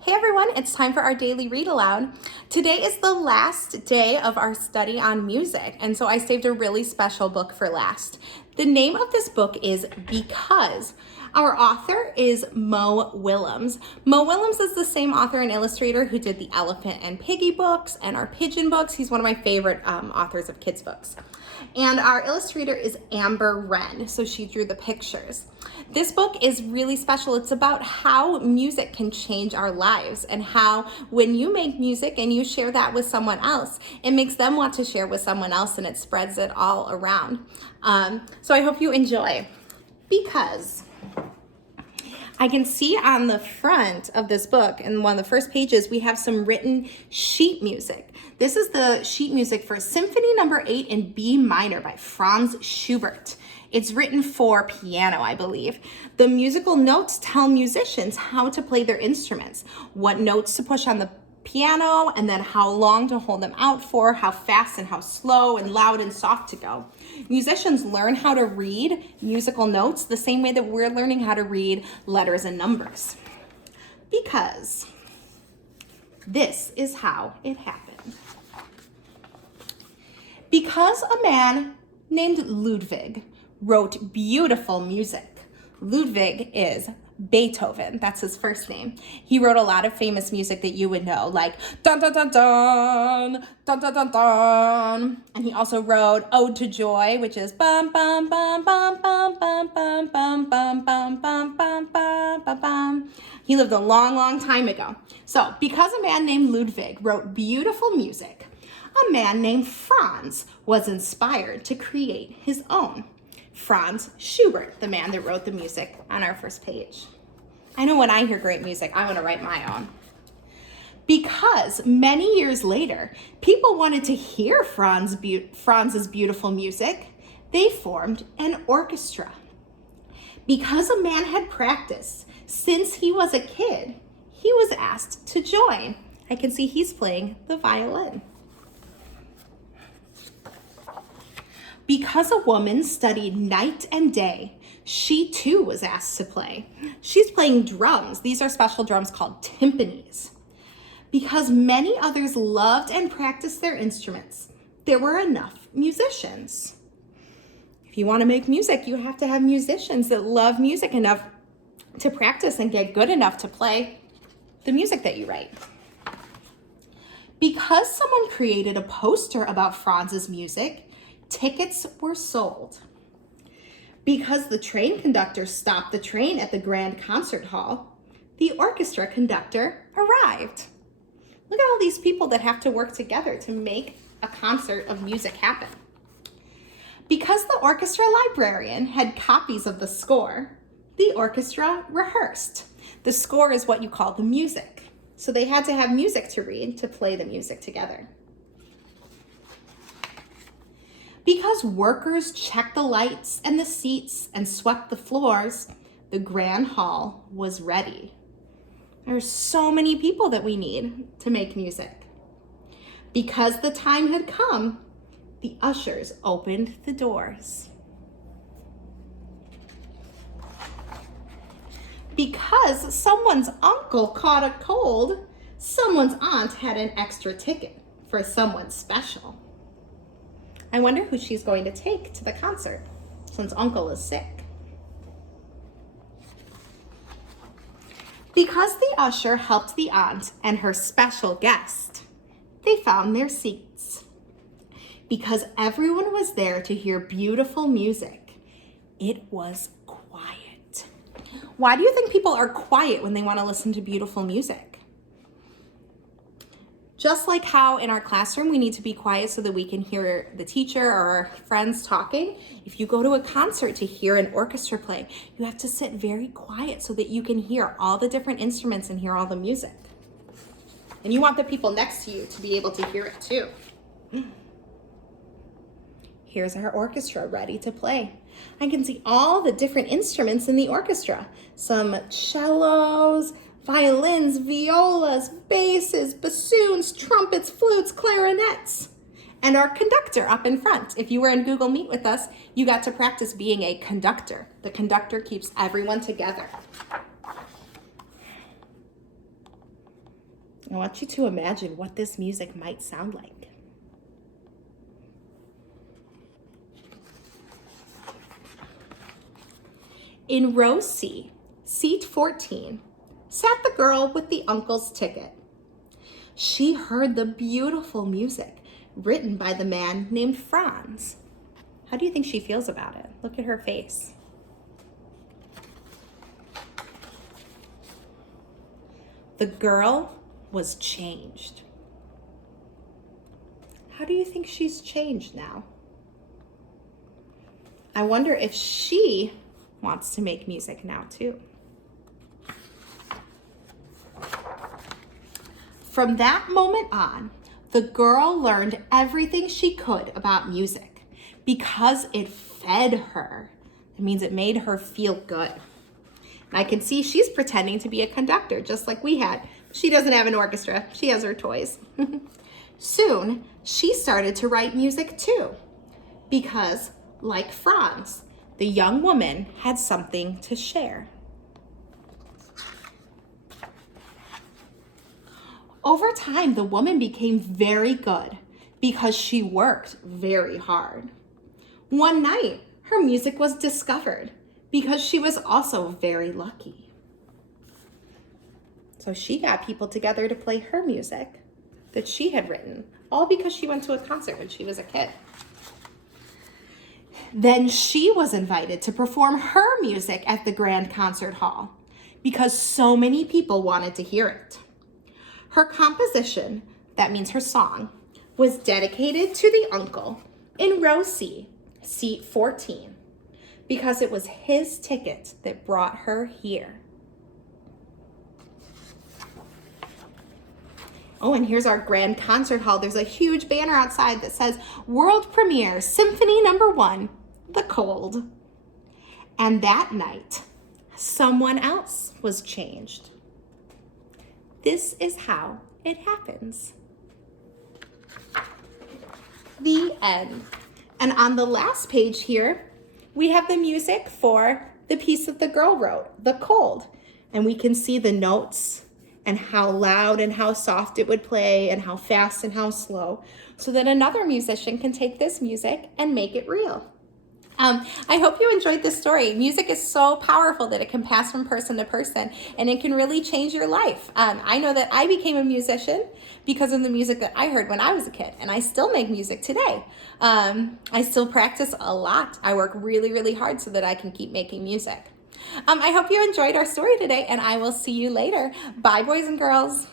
Hey everyone, it's time for our daily read aloud. Today is the last day of our study on music, and so I saved a really special book for last. The name of this book is Because. Our author is Mo Willems. Mo Willems is the same author and illustrator who did the Elephant and Piggy books and our Pigeon books. He's one of my favorite authors of kids books. And our illustrator is Amber Wren, so she drew the pictures. This book is really special. It's about how music can change our lives and how when you make music and you share that with someone else, it makes them want to share with someone else and it spreads it all around. So I hope you enjoy. Because I can see on the front of this book, in one of the first pages, we have some written sheet music. This is the sheet music for Symphony No. 8 in B minor by Franz Schubert. It's written for piano, I believe. The musical notes tell musicians how to play their instruments, what notes to push on the piano, and then how long to hold them out for, how fast and how slow and loud and soft to go. Musicians learn how to read musical notes the same way that we're learning how to read letters and numbers. Because this is how it happened. Because a man named Ludwig wrote beautiful music. Ludwig is Beethoven, that's his first name. He wrote a lot of famous music that you would know, like dun dun dun dun, dun dun dun dun. And he also wrote Ode to Joy, which is bum bum bum bum bum bum bum bum bum bum bum bum bum bum. He lived a long, long time ago. So, because a man named Ludwig wrote beautiful music, a man named Franz was inspired to create his own. Franz Schubert, the man that wrote the music on our first page. I know when I hear great music, I want to write my own. Because many years later, people wanted to hear Franz's beautiful music, they formed an orchestra. Because a man had practiced since he was a kid, he was asked to join. I can see he's playing the violin. Because a woman studied night and day, she too was asked to play. She's playing drums. These are special drums called timpanis. Because many others loved and practiced their instruments, there were enough musicians. If you want to make music, you have to have musicians that love music enough to practice and get good enough to play the music that you write. Because someone created a poster about Franz's music, tickets were sold. Because the train conductor stopped the train at the Grand Concert Hall, the orchestra conductor arrived. Look at all these people that have to work together to make a concert of music happen. Because the orchestra librarian had copies of the score, the orchestra rehearsed. The score is what you call the music. So they had to have music to read to play the music together. Because workers checked the lights and the seats and swept the floors, the grand hall was ready. There's so many people that we need to make music. Because the time had come, the ushers opened the doors. Because someone's uncle caught a cold, someone's aunt had an extra ticket for someone special. I wonder who she's going to take to the concert, since Uncle is sick. Because the usher helped the aunt and her special guest, they found their seats. Because everyone was there to hear beautiful music, it was quiet. Why do you think people are quiet when they want to listen to beautiful music? Just like how in our classroom we need to be quiet so that we can hear the teacher or our friends talking, if you go to a concert to hear an orchestra play, you have to sit very quiet so that you can hear all the different instruments and hear all the music. And you want the people next to you to be able to hear it too. Here's our orchestra ready to play. I can see all the different instruments in the orchestra. Some cellos, violins, violas, basses, bassoons, trumpets, flutes, clarinets, and our conductor up in front. If you were in Google Meet with us, you got to practice being a conductor. The conductor keeps everyone together. I want you to imagine what this music might sound like. In row C, seat 14, sat the girl with the uncle's ticket. She heard the beautiful music written by the man named Franz. How do you think she feels about it? Look at her face. The girl was changed. How do you think she's changed now? I wonder if she wants to make music now too. From that moment on, the girl learned everything she could about music because it fed her. It means it made her feel good. And I can see she's pretending to be a conductor, just like we had. She doesn't have an orchestra. She has her toys. Soon, she started to write music too, because, like Franz, the young woman had something to share. Over time, the woman became very good because she worked very hard. One night, her music was discovered because she was also very lucky. So she got people together to play her music that she had written, all because she went to a concert when she was a kid. Then she was invited to perform her music at the Grand Concert Hall because so many people wanted to hear it. Her composition, that means her song, was dedicated to the uncle in row C, seat 14, because it was his ticket that brought her here. Oh, and here's our Grand Concert Hall. There's a huge banner outside that says World Premiere Symphony No. 1, The Cold. And that night, someone else was changed. This is how it happens. The end. And on the last page here, we have the music for the piece that the girl wrote, The Cold. And we can see the notes and how loud and how soft it would play and how fast and how slow, so that another musician can take this music and make it real. I hope you enjoyed this story. Music is so powerful that it can pass from person to person, and it can really change your life. I know that I became a musician because of the music that I heard when I was a kid, and I still make music today. I still practice a lot. I work really, really hard so that I can keep making music. I hope you enjoyed our story today, and I will see you later. Bye, boys and girls.